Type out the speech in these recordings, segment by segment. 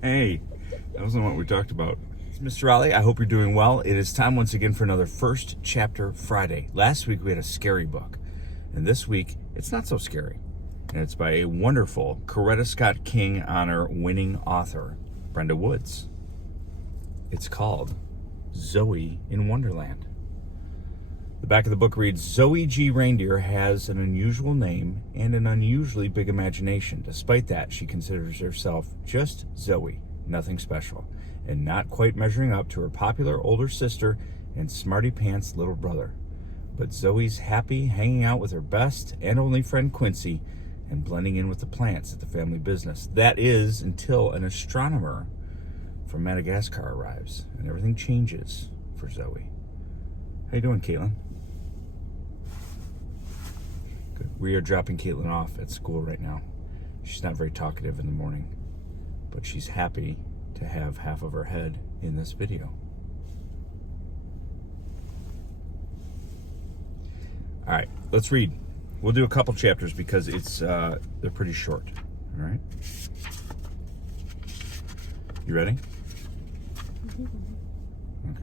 Hey, that wasn't what we talked about. It's Mr. Raleigh. I hope you're doing well. It is time once again for another First Chapter Friday. Last week we had a scary book, and this week it's not so scary. And it's by a wonderful Coretta Scott King honor winning author, Brenda Woods. It's called Zoe in Wonderland. The back of the book reads, Zoe G. Reindeer has an unusual name and an unusually big imagination. Despite that, she considers herself just Zoe, nothing special, and not quite measuring up to her popular older sister and smarty pants little brother. But Zoe's happy hanging out with her best and only friend Quincy and blending in with the plants at the family business. That is until an astronomer from Madagascar arrives and everything changes for Zoe. How you doing, Caitlin? Good. We are dropping Caitlin off at school right now. She's not very talkative in the morning, but she's happy to have half of her head in this video. All right, let's read. We'll do a couple chapters because they're pretty short. All right. You ready? Okay.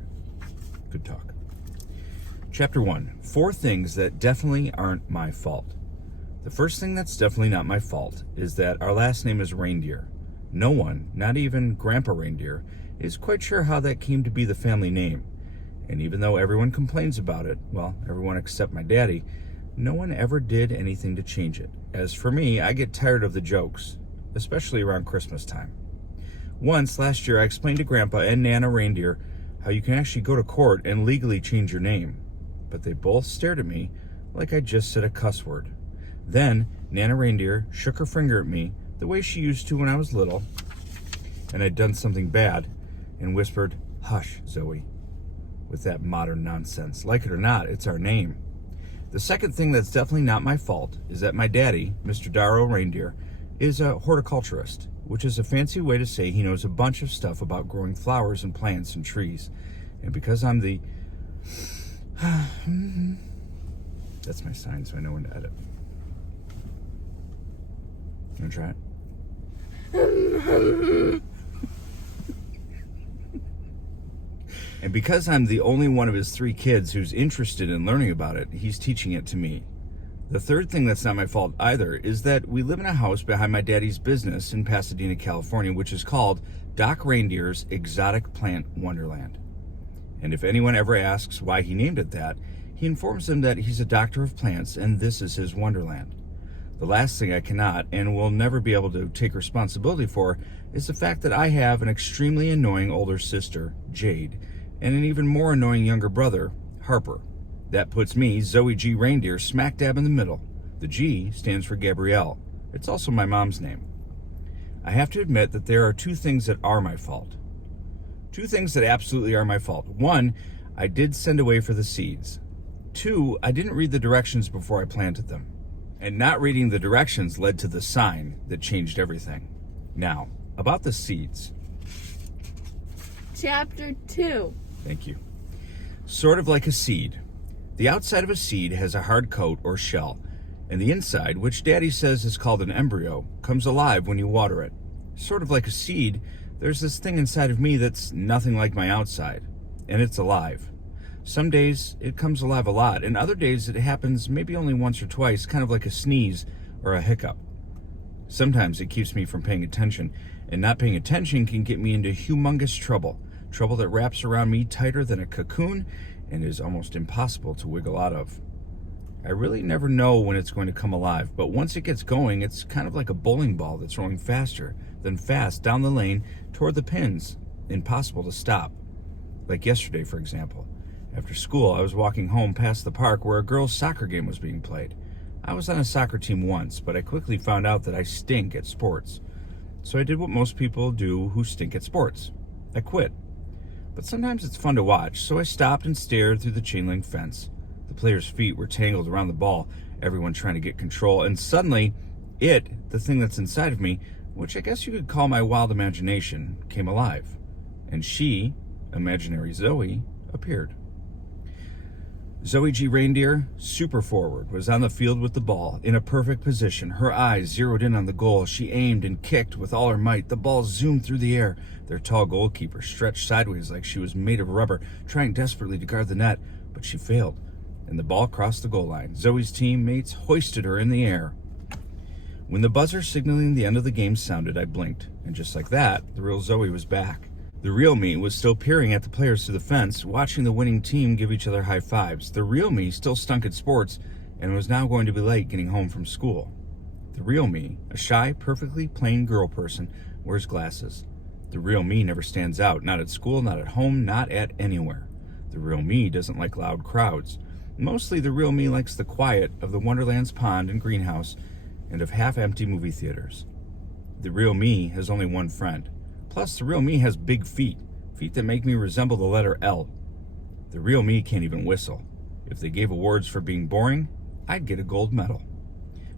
Good talk. Chapter 1, 4 things that definitely aren't my fault. The first thing that's definitely not my fault is that our last name is Reindeer. No one, not even Grandpa Reindeer, is quite sure how that came to be the family name. And even though everyone complains about it, well, everyone except my daddy, no one ever did anything to change it. As for me, I get tired of the jokes, especially around Christmas time. Once, last year, I explained to Grandpa and Nana Reindeer how you can actually go to court and legally change your name. But they both stared at me like I just said a cuss word. Then Nana Reindeer shook her finger at me the way she used to when I was little and I'd done something bad and whispered, "Hush, Zoe," with that modern nonsense. Like it or not, it's our name. The second thing that's definitely not my fault is that my daddy, Mr. Darrow Reindeer, is a horticulturist, which is a fancy way to say he knows a bunch of stuff about growing flowers and plants and trees. And because I'm the that's my sign, so I know when to edit. You wanna try it? And because I'm the only one of his 3 kids who's interested in learning about it, he's teaching it to me. The third thing that's not my fault either is that we live in a house behind my daddy's business in Pasadena, California, which is called Doc Reindeer's Exotic Plant Wonderland. And if anyone ever asks why he named it that, he informs them that he's a doctor of plants and this is his wonderland. The last thing I cannot and will never be able to take responsibility for is the fact that I have an extremely annoying older sister, Jade, and an even more annoying younger brother, Harper. That puts me, Zoe G. Reindeer, smack dab in the middle. The G stands for Gabrielle. It's also my mom's name. I have to admit that there are 2 things that are my fault. 2 things that absolutely are my fault. 1, I did send away for the seeds. 2, I didn't read the directions before I planted them. And not reading the directions led to the sign that changed everything. Now, about the seeds. Chapter 2. Thank you. Sort of like a seed. The outside of a seed has a hard coat or shell, and the inside, which Daddy says is called an embryo, comes alive when you water it. Sort of like a seed, there's this thing inside of me that's nothing like my outside, and it's alive. Some days it comes alive a lot, and other days it happens maybe only once or twice, kind of like a sneeze or a hiccup. Sometimes it keeps me from paying attention, and not paying attention can get me into humongous trouble that wraps around me tighter than a cocoon and is almost impossible to wiggle out of. I really never know when it's going to come alive, but once it gets going, it's kind of like a bowling ball that's rolling faster than fast down the lane toward the pins, impossible to stop. Like yesterday, for example. After school, I was walking home past the park where a girls' soccer game was being played. I was on a soccer team once, but I quickly found out that I stink at sports. So I did what most people do who stink at sports. I quit. But sometimes it's fun to watch, so I stopped and stared through the chain link fence. The players' feet were tangled around the ball, everyone trying to get control, and suddenly, the thing that's inside of me, which I guess you could call my wild imagination, came alive. And she, imaginary Zoe, appeared. Zoe G. Reindeer, super forward, was on the field with the ball, in a perfect position. Her eyes zeroed in on the goal. She aimed and kicked with all her might. The ball zoomed through the air. Their tall goalkeeper stretched sideways like she was made of rubber, trying desperately to guard the net, but she failed, and the ball crossed the goal line. Zoe's teammates hoisted her in the air. When the buzzer signaling the end of the game sounded, I blinked, and just like that, the real Zoe was back. The real me was still peering at the players through the fence, watching the winning team give each other high fives. The real me still stunk at sports and was now going to be late getting home from school. The real me, a shy, perfectly plain girl person, wears glasses. The real me never stands out, not at school, not at home, not at anywhere. The real me doesn't like loud crowds. Mostly the real me likes the quiet of the Wonderland's pond and greenhouse and of half-empty movie theaters. The real me has only one friend. Plus, the real me has big feet that make me resemble the letter L. The real me can't even whistle. If they gave awards for being boring, I'd get a gold medal.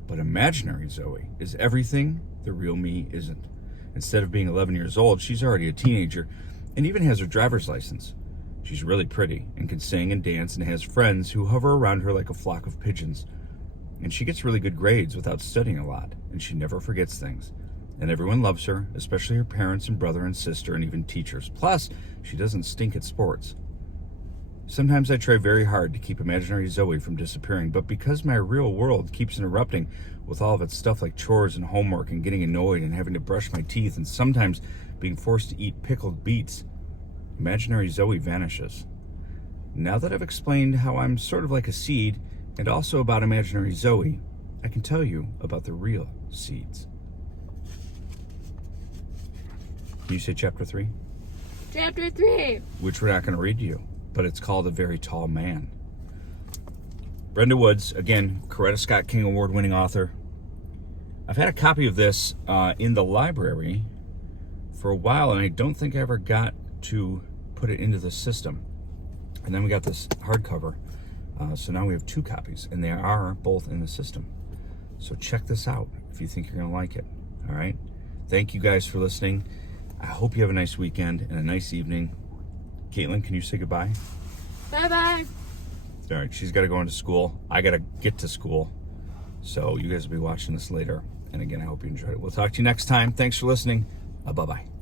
But imaginary Zoe is everything the real me isn't. Instead of being 11 years old, she's already a teenager and even has her driver's license. She's really pretty and can sing and dance and has friends who hover around her like a flock of pigeons. And she gets really good grades without studying a lot, and she never forgets things. And everyone loves her, especially her parents and brother and sister and even teachers. Plus, she doesn't stink at sports. Sometimes I try very hard to keep imaginary Zoe from disappearing, but because my real world keeps interrupting with all of its stuff like chores and homework and getting annoyed and having to brush my teeth and sometimes being forced to eat pickled beets, imaginary Zoe vanishes. Now that I've explained how I'm sort of like a seed and also about imaginary Zoe, I can tell you about the real seeds. Can you say chapter 3? Chapter 3. Which we're not going to read to you, but it's called A Very Tall Man. Brenda Woods, again, Coretta Scott King Award-winning author. I've had a copy of this in the library for a while, and I don't think I ever got to put it into the system. And then we got this hardcover, so now we have 2 copies, and they are both in the system. So check this out if you think you're going to like it, all right? Thank you guys for listening. I hope you have a nice weekend and a nice evening. Caitlin, can you say goodbye? Bye-bye. All right, she's got to go into school. I got to get to school. So you guys will be watching this later. And again, I hope you enjoyed it. We'll talk to you next time. Thanks for listening. Bye-bye.